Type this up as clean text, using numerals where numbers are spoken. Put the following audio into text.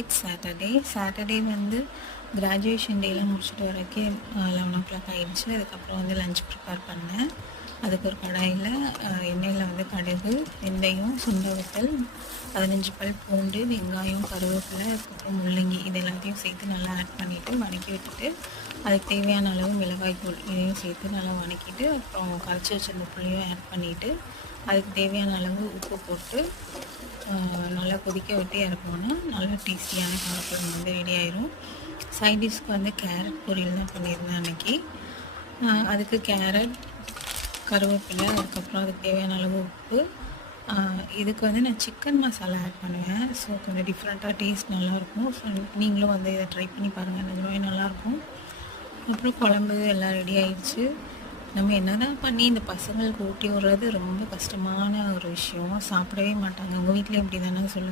It's Saturday வந்து graduation டேலாம் முடிச்சுட்டு வரைக்கும் 11 ஆகிடுச்சு. அதுக்கப்புறம் வந்து லஞ்ச் ப்ரிப்பேர் பண்ணேன். அதுக்கு ஒரு கடாயில் எண்ணெயில் வந்து கடுகு, வெந்தயம், சுண்டவத்தல், 15 பல் பூண்டு, வெங்காயம், கருவேப்பிலை, அதுக்கப்புறம் முள்ளங்கி இது எல்லாத்தையும் சேர்த்து நல்லா ஆட் பண்ணிவிட்டு வதக்கி விட்டுட்டு, அதுக்கு தேவையான அளவு மிளகாய் தூள் இதையும் சேர்த்து நல்லா வதக்கிட்டு, அப்புறம் கரைச்சி வச்சிருந்த புளியும் ஆட் பண்ணிவிட்டு, அதுக்கு தேவையான அளவு உப்பு போட்டு நல்லா கொதிக்க விட்டு இறக்கணுன்னா நல்லா டேஸ்டியான காரக்குழம்பு வந்து ரெடி ஆயிரும். சைட் டிஷ்க்கு வந்து கேரட் பொரியல் தான் பண்ணியிருந்தேன் அன்றைக்கி. அதுக்கு கேரட், கருவேப்பிலை, அதுக்கப்புறம் அதுக்கு தேவையான அளவு உப்பு. இதுக்கு வந்து நான் சிக்கன் மசாலா ஆட் பண்ணுவேன். ஸோ கொஞ்சம் டிஃப்ரெண்ட்டாக டேஸ்ட் நல்லாயிருக்கும். ஸோ நீங்களும் வந்து இதை ட்ரை பண்ணி பாருங்கள், நிஜமாவே நல்லாயிருக்கும். அப்புறம் குழம்பு எல்லாம் ரெடி ஆயிடுச்சு. நம்ம என்ன தான் பண்ணி இந்த பசங்களுக்கு ஊட்டி விடுறது ரொம்ப கஷ்டமான ஒரு விஷயம். சாப்பிடவே மாட்டாங்க. உங்கள் வீட்டில் எப்படி தானே சொல்லுங்கள்.